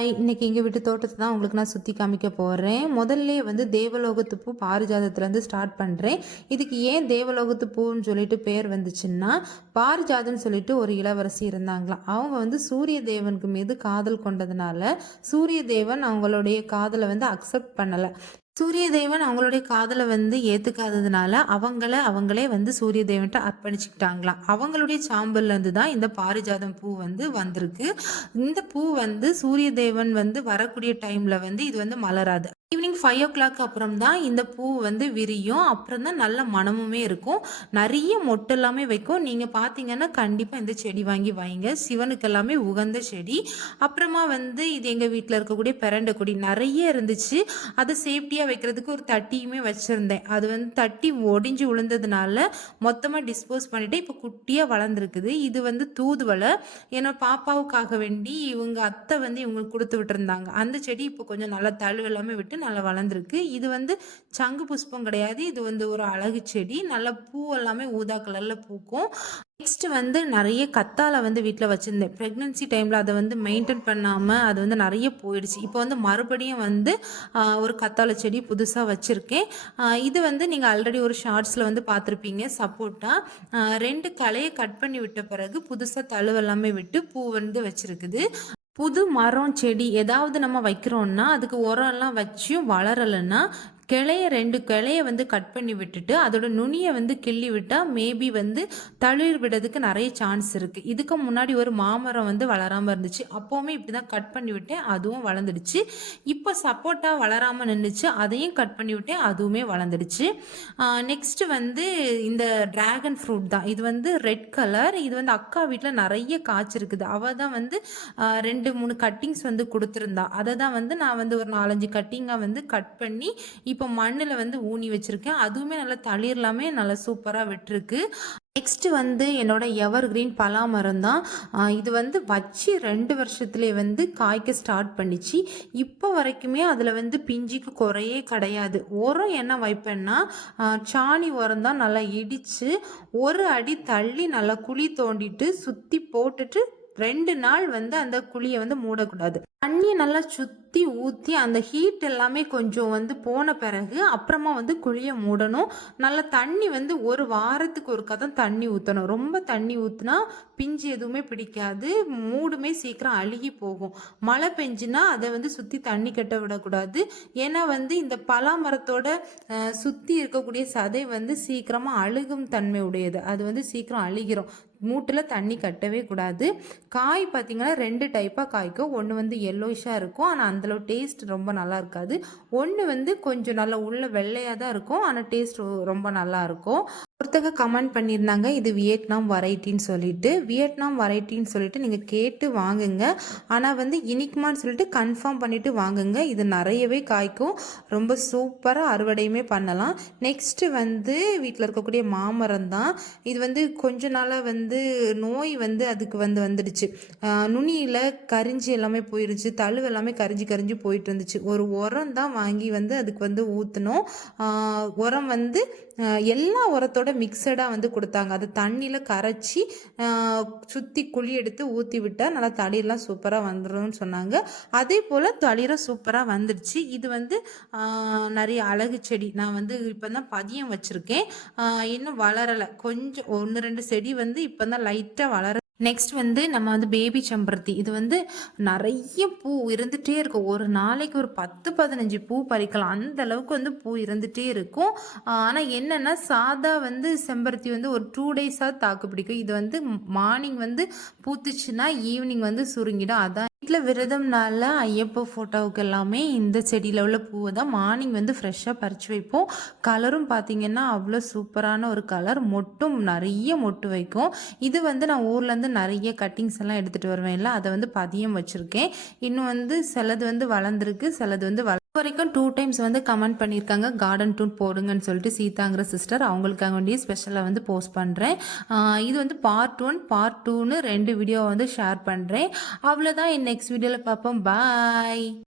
Hi இன்னைக்கு எங்கள் வீட்டு தோட்டத்தை தான் உங்களுக்கு நான் சுற்றி காமிக்க போகிறேன் முதல்ல வந்து தேவலோகத்து பூ பாரிஜாதத்துலேருந்து ஸ்டார்ட் பண்ணுறேன் இதுக்கு ஏன் தேவலோகத்து பூன்னு சொல்லிட்டு பேர் வந்துச்சுன்னா பாரிஜாதம்னு சொல்லிட்டு ஒரு இளவரசி இருந்தாங்களாம். அவங்க வந்து சூரிய தேவனுக்கு மீது காதல் கொண்டதுனால சூரிய தேவன் அவங்களுடைய காதலை வந்து அக்செப்ட் பண்ணலை. சூரிய தேவன் அவங்களுடைய காதலை வந்து ஏற்றுக்காததுனால அவங்கள அவங்களே வந்து சூரிய தேவன்கிட்ட அர்ப்பணிச்சுக்கிட்டாங்களாம். அவங்களுடைய சாம்பல்லேருந்து தான் இந்த பாரிஜாதம் பூ வந்து வந்திருக்கு. இந்த பூ வந்து சூரிய தேவன் வந்து வரக்கூடிய டைமில் வந்து இது வந்து மலராது. ஈவினிங் ஃபைவ் ஓ கிளாக் அப்புறம் தான் இந்த பூ வந்து விரியும். அப்புறம் தான் நல்ல மனமுமே இருக்கும். நிறைய மொட்டு எல்லாமே வைக்கும். நீங்கள் பார்த்தீங்கன்னா கண்டிப்பாக இந்த செடி வாங்கி வைங்க. சிவனுக்கு எல்லாமே உகந்த செடி. அப்புறமா வந்து இது எங்கள் வீட்டில் இருக்கக்கூடிய பெரண்டை கொடி நிறைய இருந்துச்சு. அதை சேஃப்டியாக வைக்கிறதுக்கு ஒரு தட்டியுமே வச்சுருந்தேன். அது வந்து தட்டி ஒடிஞ்சு விழுந்ததுனால மொத்தமாக டிஸ்போஸ் பண்ணிவிட்டு இப்போ குட்டியாக வளர்ந்துருக்குது. இது வந்து தூதுவளை. என்னோட பாப்பாவுக்காக வேண்டி இவங்க அத்தை வந்து இவங்களுக்கு கொடுத்து விட்டுருந்தாங்க. அந்த செடி இப்போ கொஞ்சம் நல்லா தழுவு எல்லாமே விட்டு நல்லா வளர்ந்துருக்கு. இது வந்து சங்கு புஷ்பம் கிடையாது. இது வந்து ஒரு அழகு செடி. நல்ல பூ எல்லாமே ஊதா கலரில் பூக்கும். நெக்ஸ்ட் வந்து நிறைய கத்தால வந்து வீட்டில் வச்சுருந்தேன். ப்ரெக்னென்சி டைமில் அதை வந்து மெயின்டைன் பண்ணாமல் அது வந்து நிறைய போயிடுச்சு. இப்போ வந்து மறுபடியும் வந்து ஒரு கத்தால செடி புதுசாக வச்சுருக்கேன். இது வந்து நீங்கள் ஆல்ரெடி ஒரு ஷார்ட்ஸில் வந்து பார்த்துருப்பீங்க சப்போர்ட்டாக ரெண்டு களையை கட் பண்ணி விட்ட பிறகு புதுசாக தழுவெல்லாமே விட்டு பூ வந்து வச்சுருக்குது. புது மரம் செடி ஏதாவது நம்ம வைக்கிறோம்னா அதுக்கு உரம்லாம் வச்சும் வளரலைன்னா கிளைய ரெண்டு கிளைய வந்து கட் பண்ணி விட்டுட்டு அதோட நுனியை வந்து கிள்ளி விட்டால் மேபி வந்து தளிர் விடுறதுக்கு நிறைய சான்ஸ் இருக்குது இதுக்கு முன்னாடி ஒரு மாமரம் வந்து வளராமல் இருந்துச்சு. அப்போவுமே இப்படி தான் கட் பண்ணி விட்டேன். அதுவும் வளர்ந்துடுச்சு. இப்போ சப்போட்டா வளராமல் நின்றுச்சு அதையும் கட் பண்ணி விட்டேன். அதுவுமே வளர்ந்துடுச்சு. நெக்ஸ்ட் வந்து இந்த டிராகன் ஃப்ரூட் தான். இது வந்து ரெட் கலர் இது வந்து அக்கா வீட்டில் நிறைய காய்ச்சிருக்குது. அவள் தான் வந்து ரெண்டு மூணு கட்டிங்ஸ் வந்து கொடுத்துருந்தா. அதை தான் வந்து நான் வந்து ஒரு நாலஞ்சு கட்டிங்காக வந்து கட் பண்ணி இப்போ இப்போ மண்ணில் வந்து ஊனி வச்சுருக்கேன். அதுவுமே நல்லா தளிர்லாமே நல்லா சூப்பராக விட்டுருக்கு. நெக்ஸ்ட் வந்து என்னோட எவர் கிரீன் பலாமரம் தான். இது வந்து வச்சு ரெண்டு வருஷத்துலேயே வந்து காய்க்க ஸ்டார்ட் பண்ணிச்சு. இப்போ வரைக்குமே அதில் வந்து பிஞ்சுக்கு குறையே கிடையாது. உரம் என்ன வைப்பேன்னா சாணி உரம் தான் நல்லா இடித்து ஒரு அடி தள்ளி நல்லா குழி தோண்டிட்டு சுற்றி போட்டுட்டு ரெண்டு நாள் வந்து அந்த குழியை வந்து மூடக்கூடாது. தண்ணியை நல்லா சுற்றி ஊற்றி அந்த ஹீட் எல்லாமே கொஞ்சம் வந்து போன பிறகு அப்புறமா வந்து குழியை மூடணும். நல்லா தண்ணி வந்து ஒரு வாரத்துக்கு ஒருக்கா தான் தண்ணி ஊற்றணும் ரொம்ப தண்ணி ஊற்றினா பிஞ்சு எதுவுமே பிடிக்காது. மூடுமே சீக்கிரம் அழுகி போகும். மழை பெஞ்சுனா அதை வந்து சுற்றி தண்ணி கட்ட விடக்கூடாது. ஏன்னா வந்து இந்த பலா மரத்தோட சுற்றி இருக்கக்கூடிய சதை வந்து சீக்கிரமாக அழுகும் தன்மை உடையது. அது வந்து சீக்கிரம் அழுகிறோம். மூட்டில் தண்ணி கட்டவே கூடாது. காய் பார்த்திங்கன்னா ரெண்டு டைப்பாக காய்க்கும். ஒன்று வந்து எல்லோயிஷாக இருக்கும். ஆனால் அந்தளவு டேஸ்ட் ரொம்ப நல்லா இருக்காது. ஒன்று வந்து கொஞ்சம் நல்லா உள்ள வெள்ளையாக தான் இருக்கும். ஆனால் டேஸ்ட் ரொம்ப நல்லா இருக்கும். ஒருத்தங்க கமெண்ட் பண்ணியிருந்தாங்க இது வியட்நாம் வெரைட்டின்னு சொல்லிட்டு. வியட்நாம் வெரைட்டின்னு சொல்லிட்டு நீங்கள் கேட்டு வாங்குங்க. ஆனால் வந்து இனிக்குமான்னு சொல்லிட்டு கன்ஃபார்ம் பண்ணிவிட்டு வாங்குங்க. இது நிறையவே காய்க்கும். ரொம்ப சூப்பராக அறுவடையுமே பண்ணலாம். நெக்ஸ்ட்டு வந்து வீட்டில் இருக்கக்கூடிய மாமரம் தான். இது வந்து கொஞ்ச நாளாக வந்து நோய் வந்து அதுக்கு வந்து வந்துடுச்சு. நுனியில் கரிஞ்சு எல்லாமே போயிருச்சு. தழுவு எல்லாமே கரிஞ்சு கரிஞ்சு போயிட்டு இருந்துச்சு ஒரு உரம் தான் வாங்கி வந்து அதுக்கு வந்து ஊற்றணும் உரம் வந்து எல்லா உரத்தோட மிக்சடாக வந்து கொடுத்தாங்க. அது தண்ணியில் கரைச்சி சுற்றி குழி எடுத்து ஊற்றி விட்டால் நல்லா தளிரெலாம் சூப்பராக வந்துடும் சொன்னாங்க. அதே போல் தளிரை சூப்பராக வந்துடுச்சு இது வந்து நிறைய அழகு செடி. நான் வந்து இப்போ தான் பதியம் வச்சுருக்கேன். இன்னும் வளரலை. கொஞ்சம் ஒன்று ரெண்டு செடி வந்து இப்போ தான் லைட்டாக வளர நெக்ஸ்ட் வந்து நம்ம வந்து பேபி செம்பருத்தி. இது வந்து நிறைய பூ இருந்துகிட்டே இருக்கும். ஒரு நாளைக்கு ஒரு பத்து பதினஞ்சு பூ பறிக்கலாம். அந்த அளவுக்கு வந்து பூ இருந்துகிட்டே இருக்கும். ஆனால் என்னென்னா சாதா வந்து செம்பருத்தி வந்து ஒரு டூ டேஸாக தாக்கு பிடிக்கும். இது வந்து மார்னிங் வந்து பூத்துச்சுன்னா ஈவினிங் வந்து சுருங்கிடும். அதான் வீட்டில் விரதம்னால ஐயப்ப ஃபோட்டோவுக்கு எல்லாமே இந்த செடியில் உள்ள பூவை தான் மார்னிங் வந்து ஃப்ரெஷ்ஷாக பறித்து வைப்போம். கலரும் பார்த்திங்கன்னா அவ்வளோ சூப்பரான ஒரு கலர் மொட்டும் நிறைய மொட்டு வைக்கும். இது வந்து நான் ஊர்லேருந்து நிறைய கட்டிங்ஸ் எல்லாம் எடுத்துகிட்டு வருவேன்ல அதை வந்து பதியம் வச்சுருக்கேன். இன்னும் வந்து சிலது வந்து வளர்ந்துருக்கு சிலது வந்து வள வரைக்கும் டூ டைம்ஸ் வந்து கமெண்ட் பண்ணியிருக்காங்க. கார்டன் டூர் போடுங்கன்னு சொல்லிட்டு சீதாங்கிற சிஸ்டர் அவங்களுக்காக வேண்டிய ஸ்பெஷலாக வந்து போஸ்ட் பண்ணுறேன் இது வந்து பார்ட் ஒன் பார்ட் டூன்னு ரெண்டு வீடியோ வந்து ஷேர் பண்ணுறேன் அவ்வளோதான் நெக்ஸ்ட் வீடியோவில் பார்ப்போம். பாய்